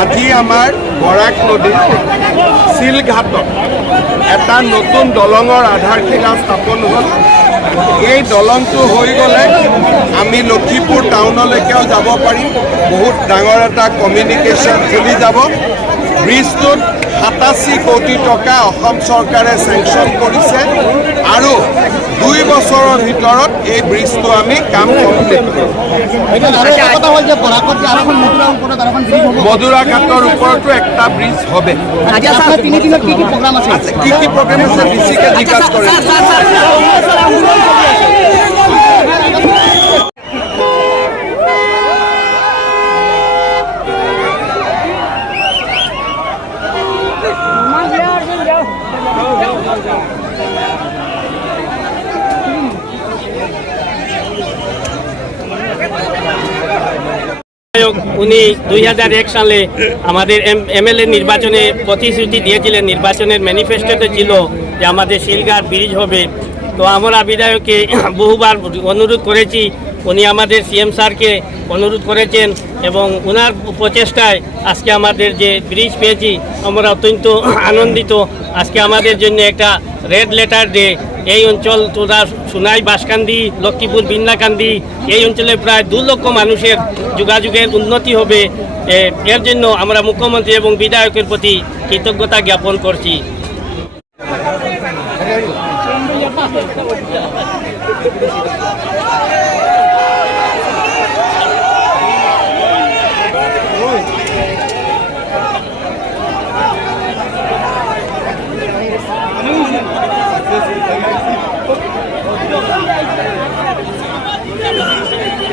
আজি আমাৰ বৰাক নদীৰ চিলঘাটত এটা নতুন দলঙৰ আধাৰশিলা স্থাপন হ'ল। এই দলংটো হৈ গ'লে আমি লখিমপুৰ টাউনলৈকেও যাব পাৰিম। বহুত ডাঙৰ এটা কমিউনিকেশ্যন খুলি যাব। ব্ৰিজটোত সাতাশী কোটি টকা অসম চৰকাৰে চেংচন কৰিছে। আৰু বছৰৰ ভিতৰত এই ব্ৰিজটো আমি কাম কমপ্লিট কৰিম এতিয়া আৰু এটা কথা হ'ল যে বৰাকত যে আৰু এখন মধুৰা ওপৰত এটা ব্ৰিজ হবে। তিনি দিনত কি কি প্ৰগ্ৰাম আছে? আছে কি কি প্ৰগ্ৰেম আছে? বেছিকে বিকাশ কৰে। বিধায়ক উনি দুই হাজার এক সালে আমাদের এমএলএ নির্বাচনে প্রতিশ্রুতি দিয়েছিলেন, নির্বাচনের ম্যানিফেস্টোতে ছিল যে আমাদের শিলঘাট ব্রিজ হবে। তো আমরা বিধায়ককে বহুবার অনুরোধ করেছি উনি আমাদের সিএম স্যারকে অনুরোধ করেছেন এবং ওনার প্রচেষ্টায় আজকে আমাদের যে ব্রিজ পেয়েছি, আমরা অত্যন্ত আনন্দিত। আজকে আমাদের জন্য একটা রেড লেটার ডে এই অঞ্চল তোরা সোনাই বাসকান্দি লক্ষ্মীপুর বিন্দাকান্দি এই অঞ্চলে প্রায় দু লক্ষ মানুষের যোগাযোগের উন্নতি হবে। এর জন্য আমরা মুখ্যমন্ত্রী এবং বিধায়কের প্রতি কৃতজ্ঞতা জ্ঞাপন করছি। Brasil!